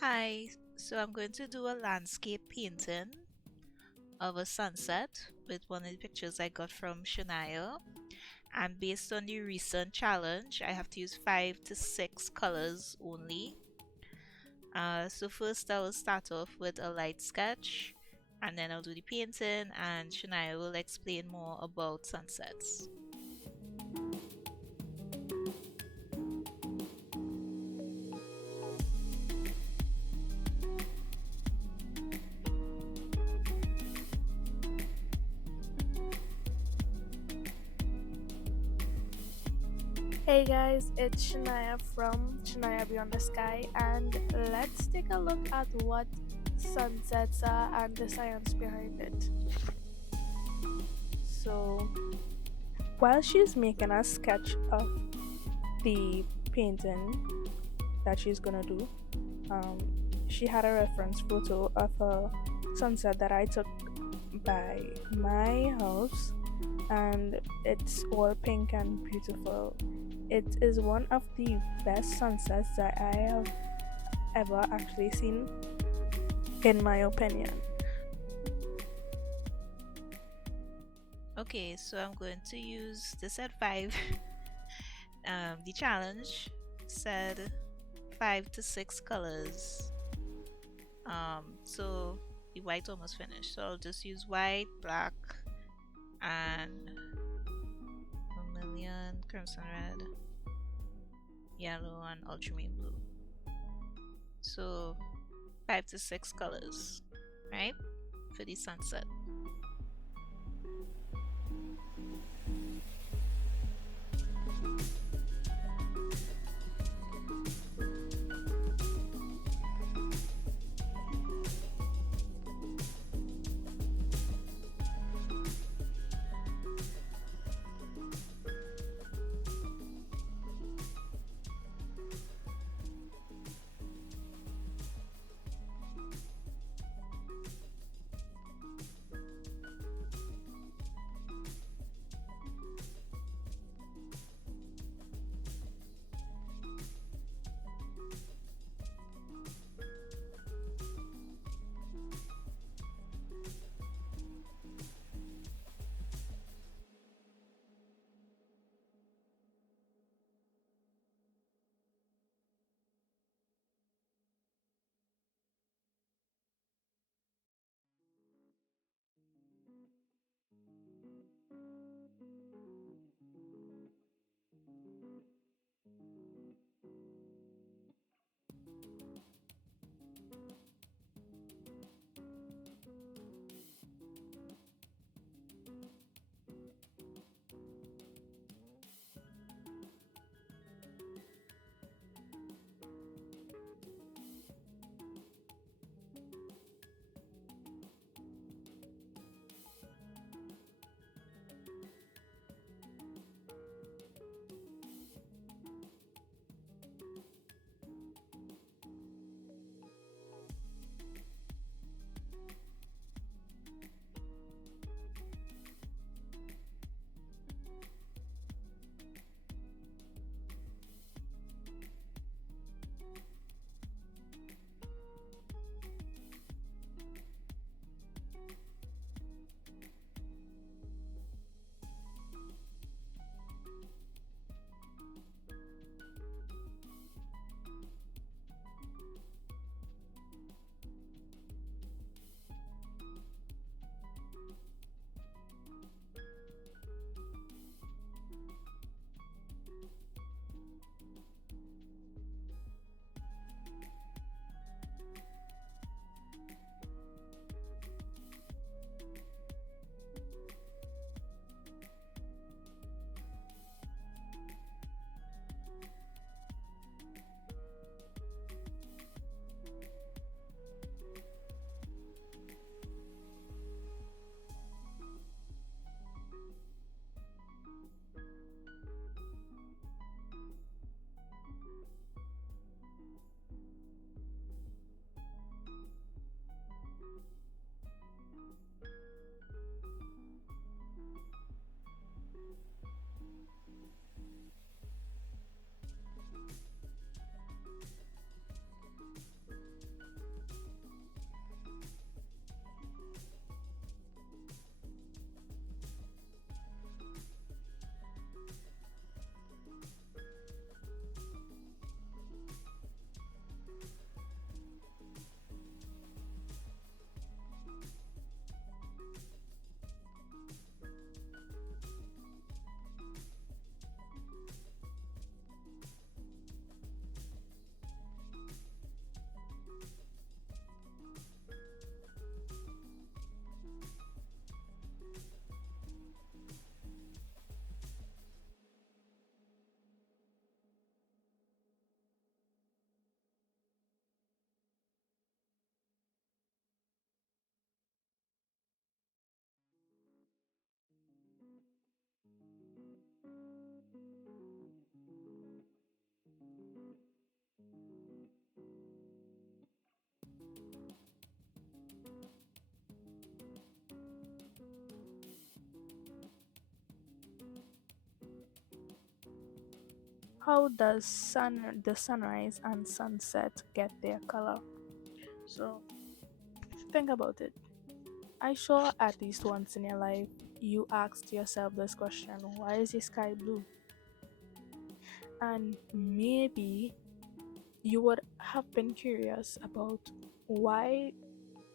Hi, so I'm going to do a landscape painting of a sunset with one of the pictures I got from Shania. And based on the recent challenge, I have to use 5 to 6 colors only. So first I will start off with a light sketch and then I'll do the painting and Shania will explain more about sunsets. Hey guys, it's Shania from Shania Beyond the Sky, and let's take a look at what sunsets are and the science behind it. So, while she's making a sketch of the painting that she's gonna do, um, she had a reference photo of a sunset that I took by my house, and it's all pink and beautiful. It is one of the best sunsets that I have ever actually seen, in my opinion. Okay, so I'm going to use the set 5. The challenge said 5 to 6 colors. So the white almost finished. So I'll just use white, black, and vermilion, crimson red, yellow, and ultramarine blue. So 5 to 6 colors, right? For the sunset. how does the sunrise and sunset get their color? So think about it. I sure at least once in your life you asked yourself this question: why is the sky blue? And maybe you would have been curious about why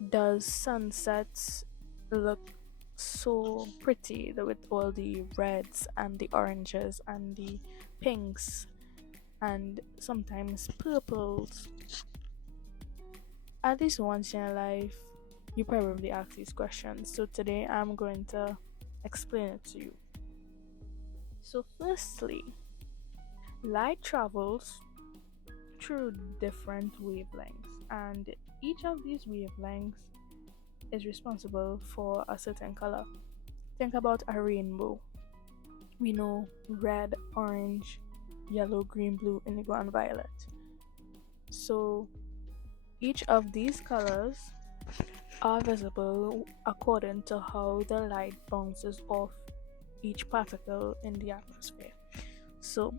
does sunsets look so pretty with all the reds and the oranges and the pinks and sometimes purples. At least once in your life you probably ask these questions, so today I'm going to explain it to you. So firstly, light travels through different wavelengths, and each of these wavelengths is responsible for a certain color. Think about a rainbow. We know red, orange, yellow, green, blue, indigo, and violet. So each of these colors are visible according to how the light bounces off each particle in the atmosphere. So,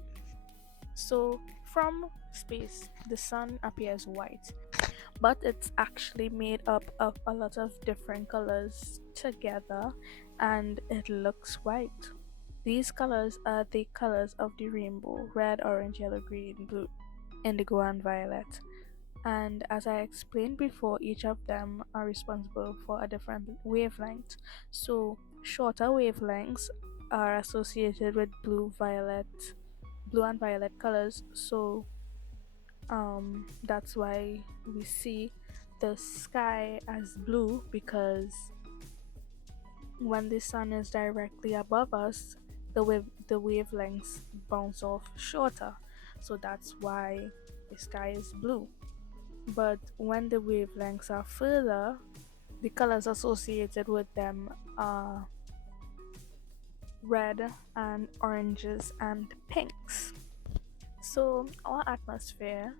so from space, the sun appears white, but it's actually made up of a lot of different colors together and it looks white. These colors are the colors of the rainbow: red, orange, yellow, green, blue, indigo, and violet. And as I explained before, each of them are responsible for a different wavelength. So, shorter wavelengths are associated with blue and violet colors. So, that's why we see the sky as blue, because when the sun is directly above us, the wavelengths bounce off shorter. So that's why the sky is blue. But when the wavelengths are further, the colors associated with them are red and oranges and pinks. So our atmosphere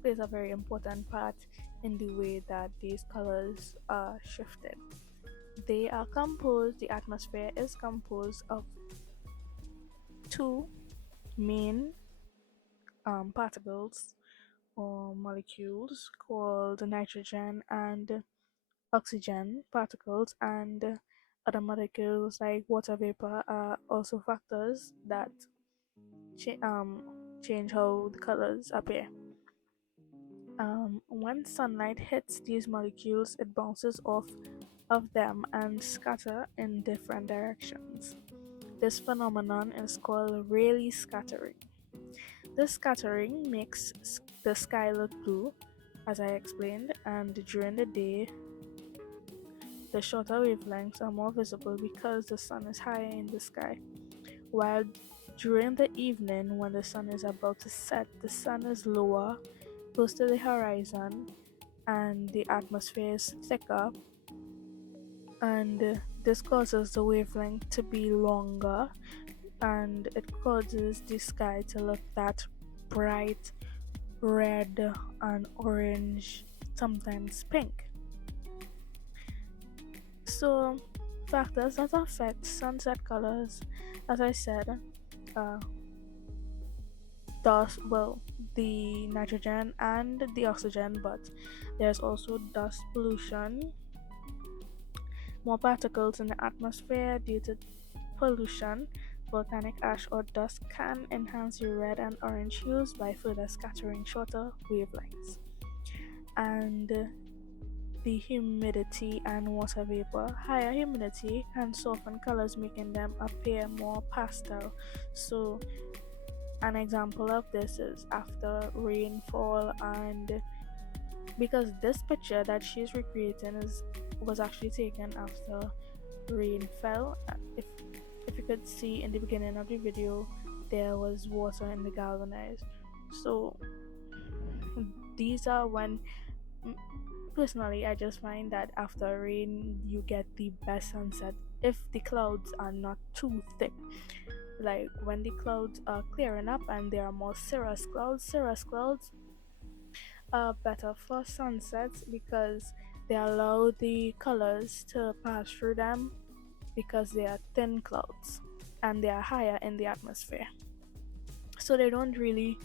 plays a very important part in the way that these colors are shifted. The atmosphere is composed of two main particles or molecules called nitrogen and oxygen particles, and other molecules like water vapor are also factors that cha- um, change how the colors appear. When sunlight hits these molecules, it bounces off of them and scatter in different directions. This phenomenon is called Rayleigh scattering. This scattering makes the sky look blue, as I explained, and during the day, the shorter wavelengths are more visible because the sun is higher in the sky, while during the evening, when the sun is about to set, the sun is lower, close to the horizon, and the atmosphere is thicker, and this causes the wavelength to be longer, and it causes the sky to look that bright red and orange, sometimes pink. So, factors that affect sunset colors, as I said, uh, dust, well, the nitrogen and the oxygen, but there's also dust pollution, more particles in the atmosphere due to pollution. Volcanic ash or dust can enhance the red and orange hues by further scattering shorter wavelengths. And the humidity and water vapor. Higher humidity can soften colors, making them appear more pastel. So, an example of this is after rainfall, and because this picture that she's recreating was actually taken after rain fell. If you could see in the beginning of the video, there was water in the galvanized. So these are when, personally, I just find that after rain you get the best sunset if the clouds are not too thick. Like when the clouds are clearing up and there are more cirrus clouds are better for sunsets because they allow the colors to pass through them because they are thin clouds and they are higher in the atmosphere. so they don't really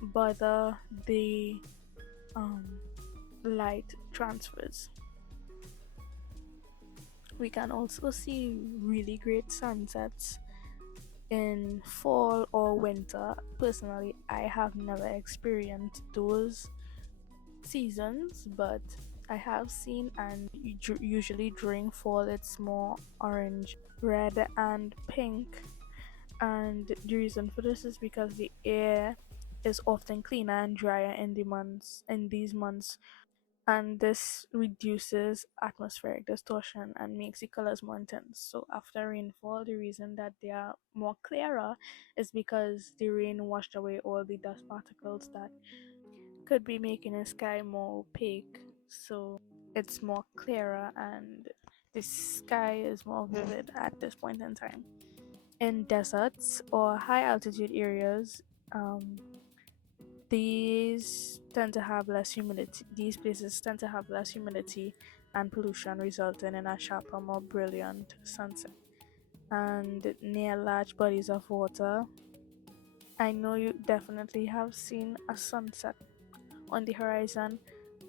bother the um, light transfers. We can also see really great sunsets in fall or winter. Personally, I have never experienced those seasons, but I have seen, and usually during fall it's more orange, red, and pink. And the reason for this is because the air is often cleaner and drier in these months, and this reduces atmospheric distortion and makes the colors more intense. So after rainfall, the reason that they are more clearer is because the rain washed away all the dust particles that could be making the sky more opaque. So it's more clearer and the sky is more vivid at this point in time. In deserts or high altitude areas, um, these places tend to have less humidity and pollution, resulting in a sharper, more brilliant sunset. And near large bodies of water, I know you definitely have seen a sunset on the horizon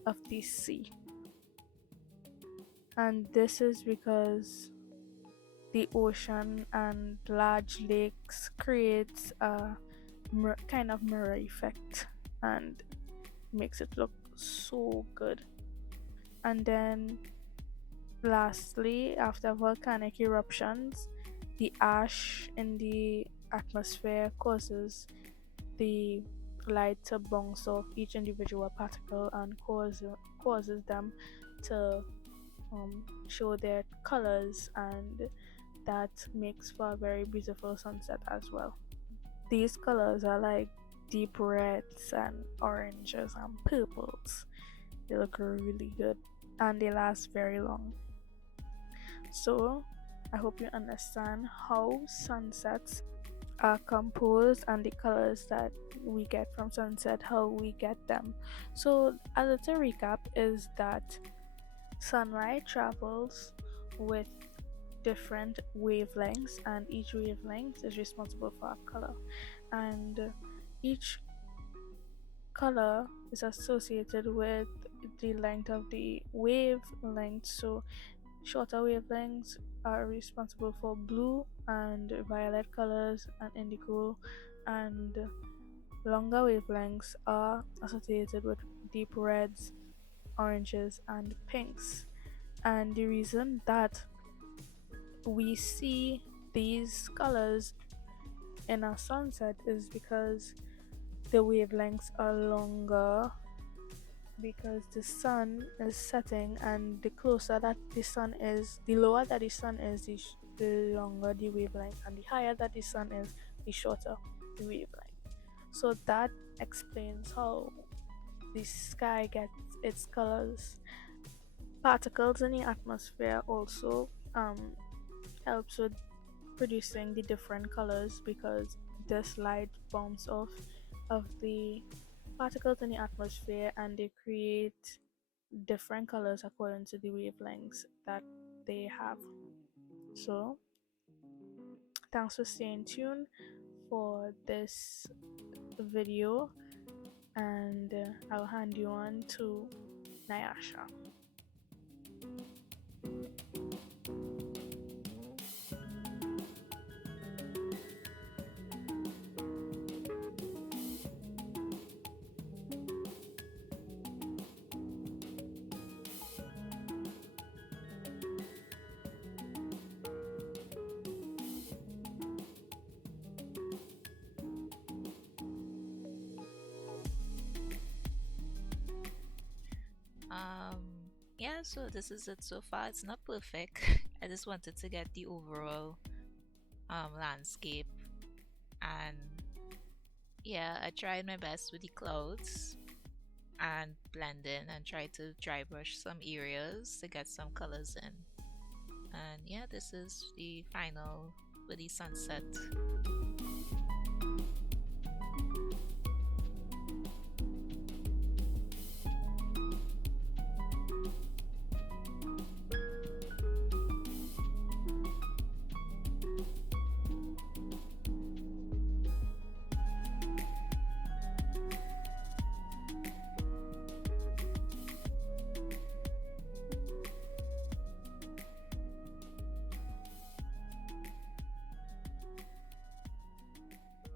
of the sea. And this is because the ocean and large lakes creates a kind of mirror effect and makes it look so good. And then lastly, after volcanic eruptions, the ash in the atmosphere causes the light to bounce off each individual particle and causes them to show their colors, and that makes for a very beautiful sunset as well. These colors are like deep reds and oranges and purples. They look really good and they last very long. So, I hope you understand how sunsets are composed and the colors that we get from sunset, how we get them. So, a little recap is that sunlight travels with different wavelengths, and each wavelength is responsible for a color, and each color is associated with the length of the wavelength. So shorter wavelengths are responsible for blue and violet colors and indigo, and longer wavelengths are associated with deep reds, oranges, and pinks. And the reason that we see these colors in a sunset is because the wavelengths are longer, because the sun is setting, and the closer that the sun is, the lower that the sun is, the longer the wavelength, and the higher that the sun is, the shorter the wavelength. So that explains how the sky gets its colors. Particles in the atmosphere also helps with producing the different colors, because this light bounces off of the particles in the atmosphere and they create different colors according to the wavelengths that they have. So, thanks for staying tuned for this video, and I'll hand you on to Nyasha. Yeah, so this is it so far. It's not perfect. I just wanted to get the overall landscape, and yeah, I tried my best with the clouds and blending and try to dry brush some areas to get some colors in. And yeah, this is the final with the sunset.